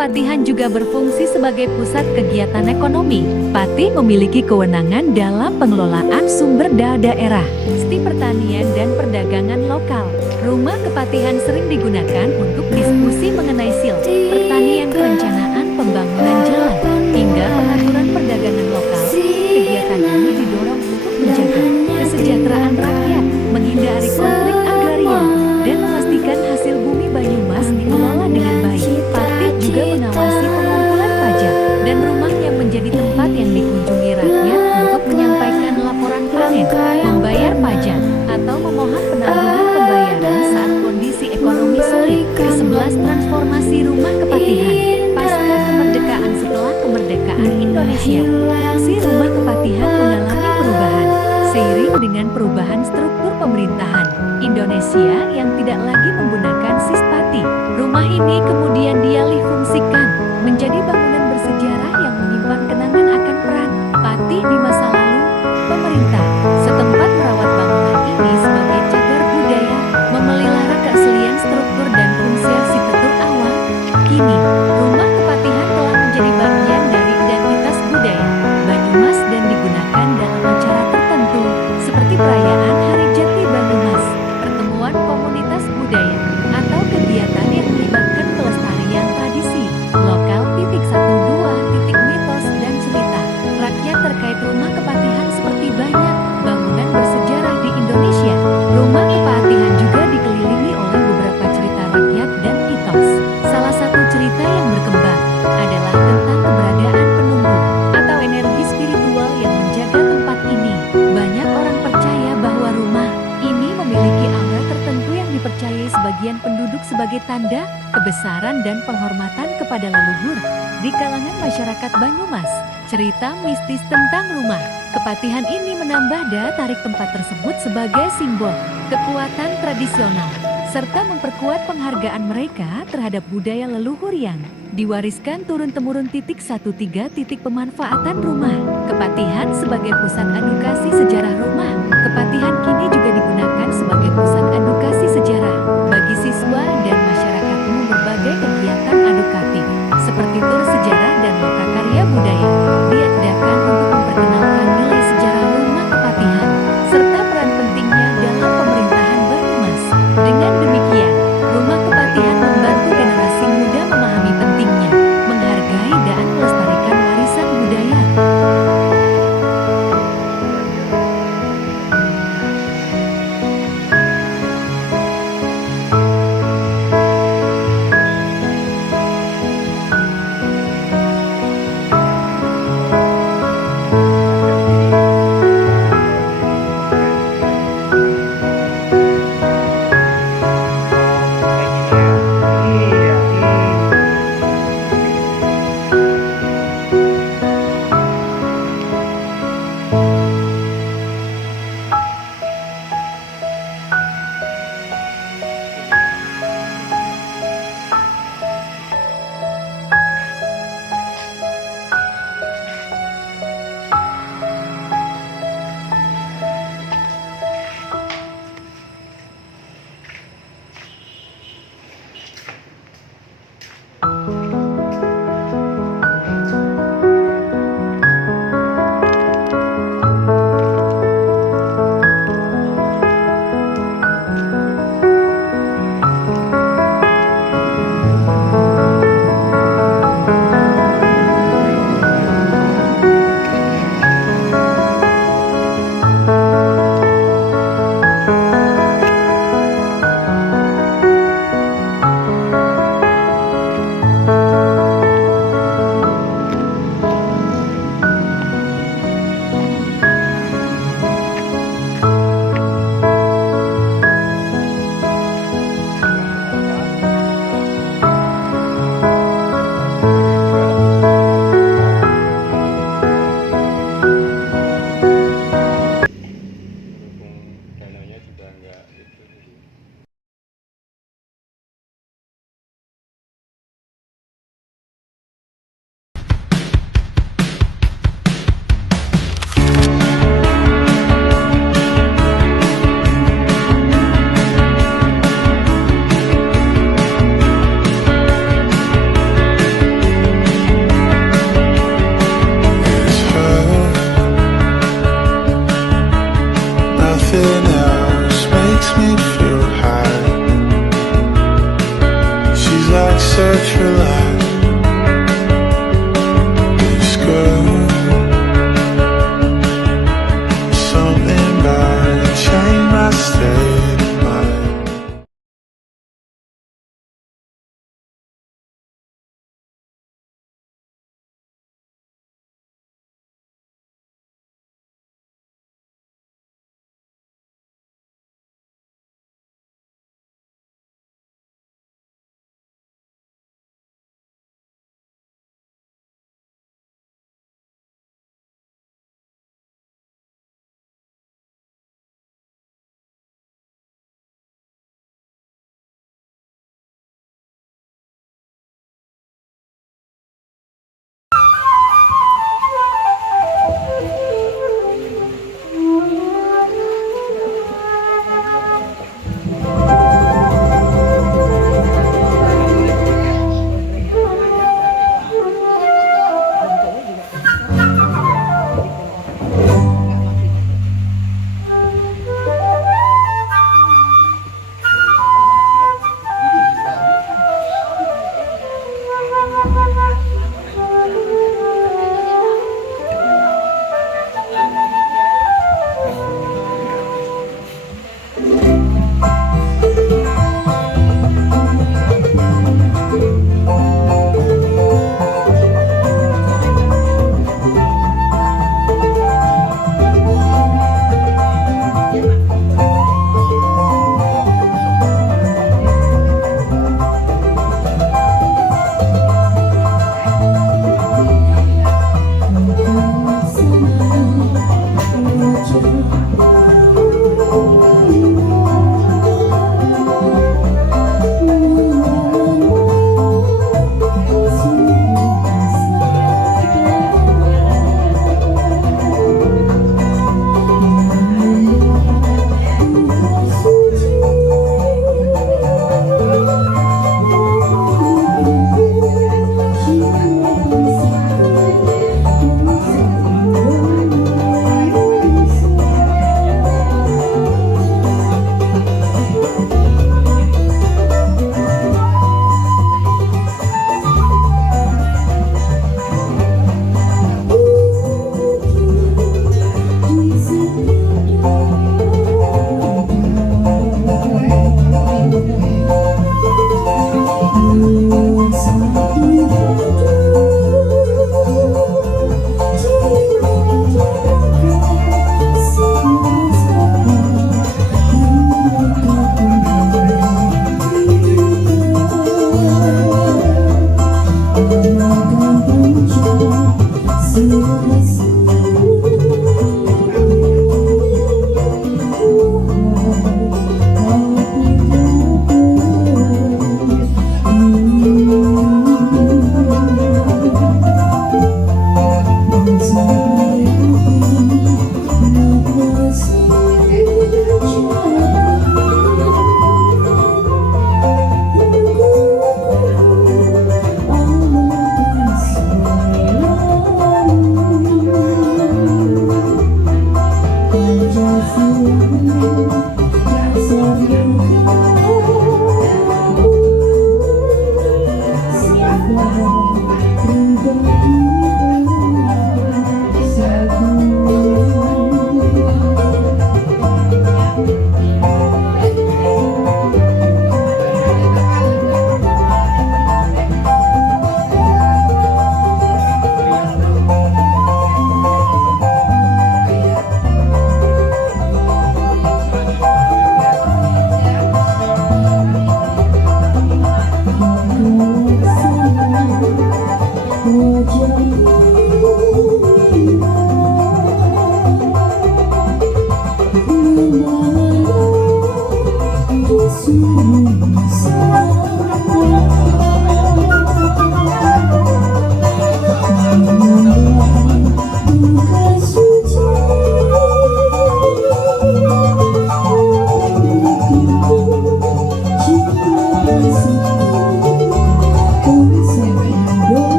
Kepatihan juga berfungsi sebagai pusat kegiatan ekonomi. Pati memiliki kewenangan dalam pengelolaan sumber daya daerah, seperti pertanian dan perdagangan lokal. Rumah Kepatihan sering digunakan untuk diskusi mengenai pertanian, perencanaan pembangunan jalan, hingga pengaturan perdagangan lokal. Kegiatan ini didorong untuk menjaga kesejahteraan rakyat, menghindari konflik agraria, dan memastikan hasil bumi Banyumas dikelola dengan baik. Pati juga mengawasi pengumpulan pajak dan rumah yang menjadi tempat yang dikunjungi rakyat untuk menyampaikan laporan panen, membayar pajak, atau memohon penangguhan pembayaran saat kondisi ekonomi sulit. Ke-11 Transformasi Rumah Kepatihan. Pasca kemerdekaan. Setelah kemerdekaan Indonesia, fungsi Rumah Kepatihan mengalami perubahan. Seiring dengan perubahan struktur pemerintahan Indonesia yang tidak lagi menggunakan Sispati, rumah ini kemudian dialih fungsikan menjadi bangunan bersejarah yang menyimpan kenangan akan peran Pati di masa lalu. Pemerintah setempat merawat bangunan ini sebagai cagar budaya, memelihara keaslian struktur dan fungsi arsitektur awal. Kini, Rumah Kepatihan telah menjadi bagian dari identitas budaya Banyumas dan digunakan dalam acara tertentu seperti perayaan Hari Jati Banyumas, pertemuan komunitas budaya, atau kegiatan yang melibatkan pelestarian tradisi lokal. 12. Mitos dan cerita rakyat terkait Rumah Kepatihan. Seperti banyak bangunan bersejarah di Indonesia, Rumah Kepatihan juga dikelilingi oleh beberapa cerita rakyat dan mitos. Salah satu cerita yang berkembang adalah tentang keberadaan penunggu atau energi spiritual yang menjaga tempat ini. Banyak orang percaya bahwa rumah ini memiliki aura tertentu yang dipercayai sebagian penduduk sebagai tanda kebesaran dan penghormatan kepada leluhur di kalangan masyarakat Banyumas. Cerita mistis tentang Rumah Kepatihan ini menambah daya tarik tempat tersebut sebagai simbol kekuatan tradisional, serta memperkuat penghargaan mereka terhadap budaya leluhur yang diwariskan turun-temurun. 13. Pemanfaatan Rumah Kepatihan sebagai pusat edukasi sejarah. Rumah Kepatihan kini juga digunakan sebagai pusat edukasi sejarah bagi siswa dan masyarakat umum. Berbagai kegiatan edukatif seperti tur sejarah dan lokakarya budaya diadakan untuk memperkenalkan nilai sejarah Rumah Kepatihan serta peran pentingnya dalam pemerintahan Banyumas. Dengan demikian, Rumah Kepatihan membantu generasi muda memahami pentingnya menghargai dan melestarikan warisan budaya. Nothing else makes me feel high. She's like such a light. This girl, something about it changed my state of mind.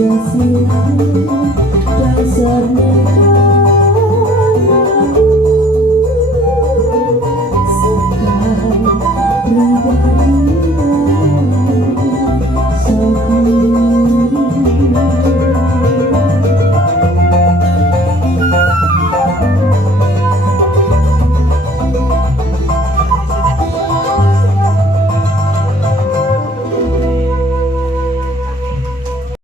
sia-sia